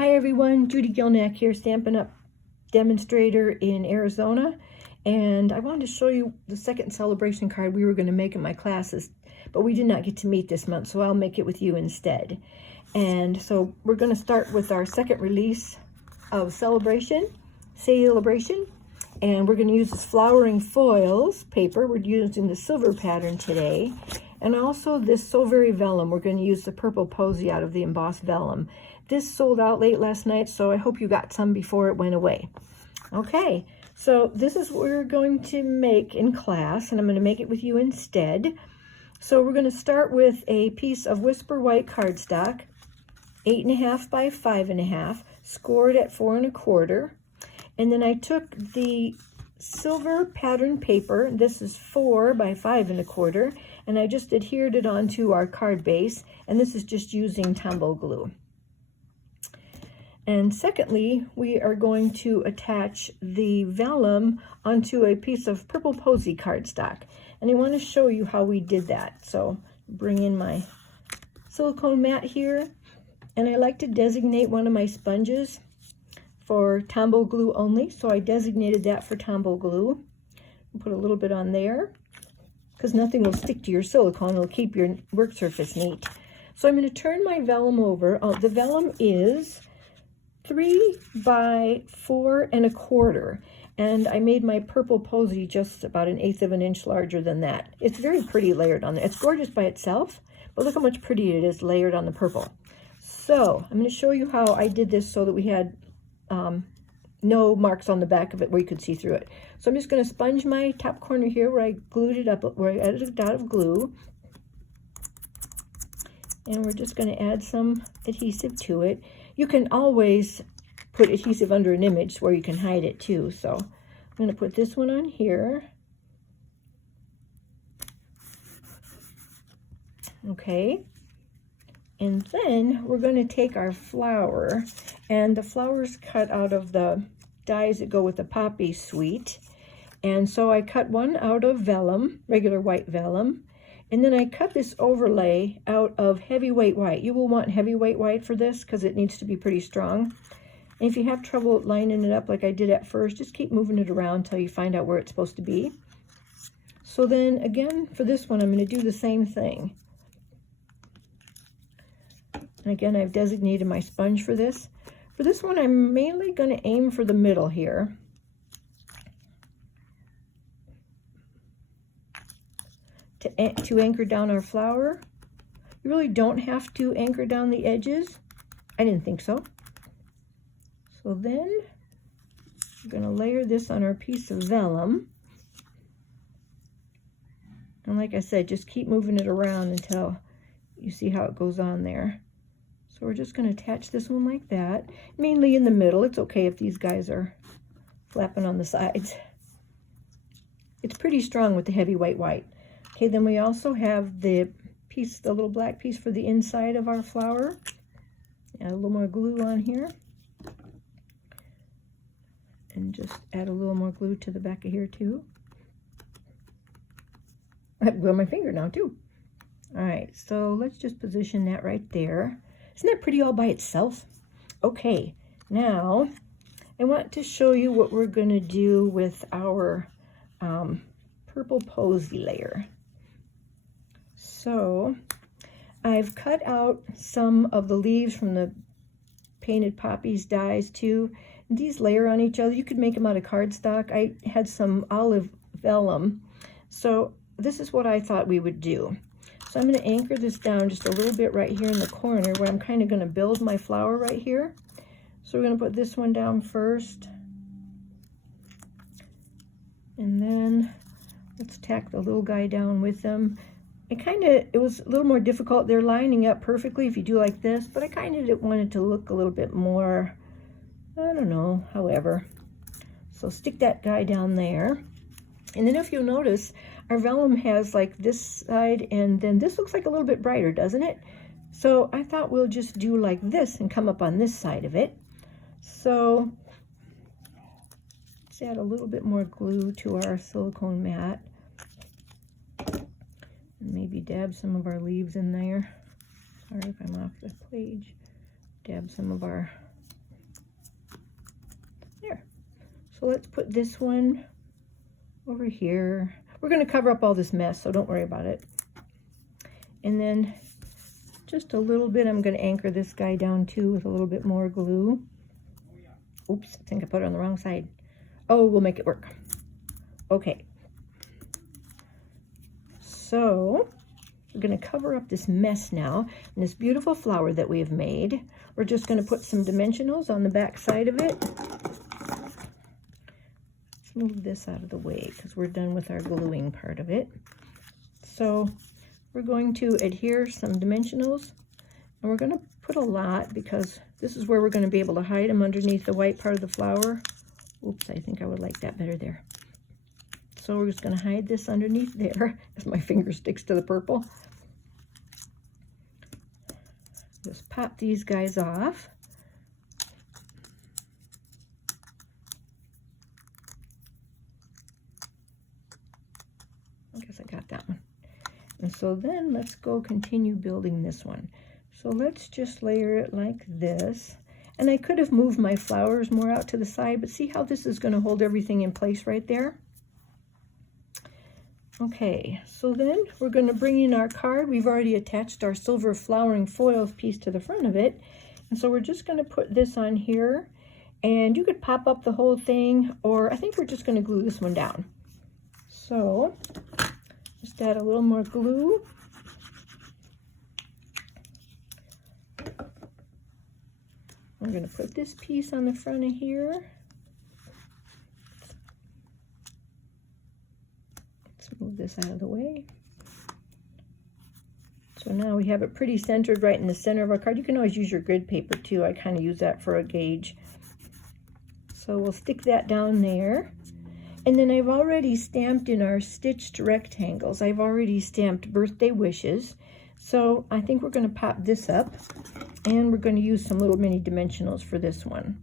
Hi everyone, Judy Gilnack here, Stampin' Up! Demonstrator in Arizona, and I wanted to show you the second celebration card we were going to make in my classes, but we did not get to meet this month, so I'll make it with you instead. And so we're going to start with our second release of Celebration, and we're going to use this Flowering Foils paper. We're using the silver pattern today, and also this So Very Vellum. We're going to use the purple Posy out of the embossed vellum. This sold out late last night, so I hope you got some before it went away. Okay, so this is what we're going to make in class, and I'm going to make it with you instead. So we're going to start with a piece of Whisper White cardstock, 8.5 by 5.5, scored at 4 1/4. And then I took the silver pattern paper, this is 4 by 5 1/4, and I just adhered it onto our card base, and this is just using Tombow glue. And secondly, we are going to attach the vellum onto a piece of purple Posy cardstock. And I want to show you how we did that. So bring in my silicone mat here, and I like to designate one of my sponges for Tombow glue only. So I designated that for Tombow glue. Put a little bit on there because nothing will stick to your silicone. It'll keep your work surface neat. So I'm going to turn my vellum over. The vellum is 3 by 4 1/4, and I made my purple Posy just about 1/8 of an inch larger than that. It's very pretty layered on there. It's gorgeous by itself, but look how much prettier it is layered on the purple. So I'm going to show you how I did this so that we had no marks on the back of it where you could see through it. So I'm just going to sponge my top corner here where I glued it up, where I added a dot of glue, and we're just going to add some adhesive to it. You can always put adhesive under an image where you can hide it too. So I'm going to put this one on here. Okay. And then we're going to take our flower, and the flower's cut out of the dies that go with the poppy suite. And so I cut one out of vellum, regular white vellum. And then I cut this overlay out of heavyweight white. You will want heavyweight white for this because it needs to be pretty strong. And if you have trouble lining it up like I did at first, just keep moving it around until you find out where it's supposed to be. So then again, for this one, I'm going to do the same thing. And again, I've designated my sponge for this. For this one, I'm mainly going to aim for the middle here. To anchor down our flower. You really don't have to anchor down the edges. I didn't think so. So then we're going to layer this on our piece of vellum. And like I said, just keep moving it around until you see how it goes on there. So we're just going to attach this one like that, mainly in the middle. It's okay if these guys are flapping on the sides. It's pretty strong with the heavy white. Okay, then we also have the piece, the little black piece for the inside of our flower. Add a little more glue on here. And just add a little more glue to the back of here too. I have glue on my finger now too. All right, so let's just position that right there. Isn't that pretty all by itself? Okay, now I want to show you what we're going to do with our purple Posy layer. So I've cut out some of the leaves from the painted poppies dies too. These layer on each other. You could make them out of cardstock. I had some olive vellum. So this is what I thought we would do. So I'm going to anchor this down just a little bit right here in the corner where I'm kind of going to build my flower right here. So we're going to put this one down first. And then let's tack the little guy down with them. It was a little more difficult. They're lining up perfectly if you do like this, but I kind of wanted to look a little bit more, I don't know, however. So stick that guy down there. And then if you'll notice, our vellum has like this side, and then this looks like a little bit brighter, doesn't it? So I thought we'll just do like this and come up on this side of it. So let's add a little bit more glue to our silicone mat. Maybe dab some of our leaves in there. Sorry if I'm off the page. Dab some of our There. So let's put this one over here. We're going to cover up all this mess, so don't worry about it. And then just a little bit, I'm going to anchor this guy down too with a little bit more glue. Oops, I think I put it on the wrong side. Oh, we'll make it work. Okay. So we're going to cover up this mess now. And this beautiful flower that we have made, we're just going to put some dimensionals on the back side of it. Let's move this out of the way because we're done with our gluing part of it. So we're going to adhere some dimensionals, and we're going to put a lot because this is where we're going to be able to hide them underneath the white part of the flower. Oops, I think I would like that better there. So we're just going to hide this underneath there as my finger sticks to the purple. Just pop these guys off. I guess I got that one. And so then let's go continue building this one. So let's just layer it like this. And I could have moved my flowers more out to the side, but see how this is going to hold everything in place right there? Okay, so then we're going to bring in our card. We've already attached our silver flowering foils piece to the front of it. And so we're just going to put this on here. And you could pop up the whole thing, or I think we're just going to glue this one down. So just add a little more glue. I'm going to put this piece on the front of here. Let's move this out of the way. So now we have it pretty centered right in the center of our card. You can always use your grid paper too. I kind of use that for a gauge. So we'll stick that down there. And then I've already stamped in our stitched rectangles. I've already stamped birthday wishes. So I think we're going to pop this up, and we're going to use some little mini dimensionals for this one.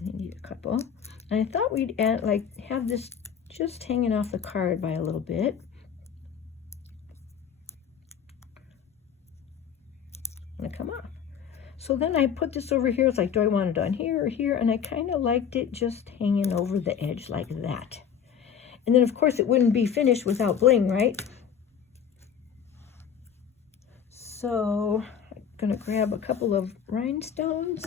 I need a couple. And I thought we'd add, have this just hanging off the card by a little bit. It's going to come off. So then I put this over here. It's like, do I want it on here or here? And I kind of liked it just hanging over the edge like that. And then, of course, it wouldn't be finished without bling, right? So I'm going to grab a couple of rhinestones.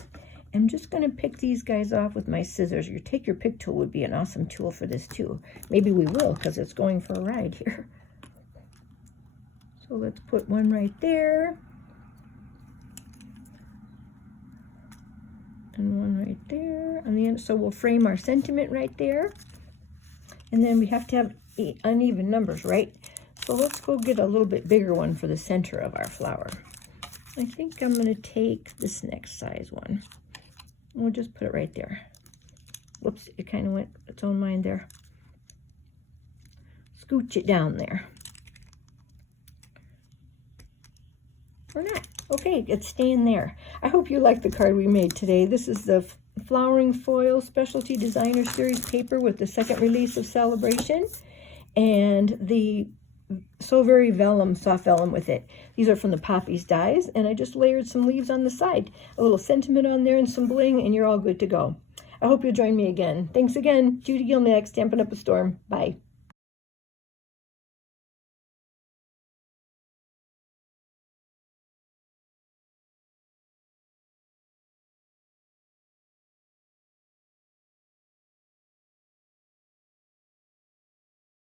I'm just going to pick these guys off with my scissors. Take your pick tool would be an awesome tool for this, too. Maybe we will, because it's going for a ride here. So let's put one right there. And one right there on the end. So we'll frame our sentiment right there. And then we have to have uneven numbers, right? So let's go get a little bit bigger one for the center of our flower. I think I'm going to take this next size one. We'll just put it right there. Whoops, it kind of went its own mind there. Scooch it down there. Or not. Okay, it's staying there. I hope you like the card we made today. This is the Flowering Foil Specialty Designer Series paper with the second release of Celebration, and the So Very Vellum, soft vellum with it. These are from the Poppies dies, and I just layered some leaves on the side. A little sentiment on there and some bling, and you're all good to go. I hope you'll join me again. Thanks again. Judy Gilmack, Stampin' Up a Storm. Bye.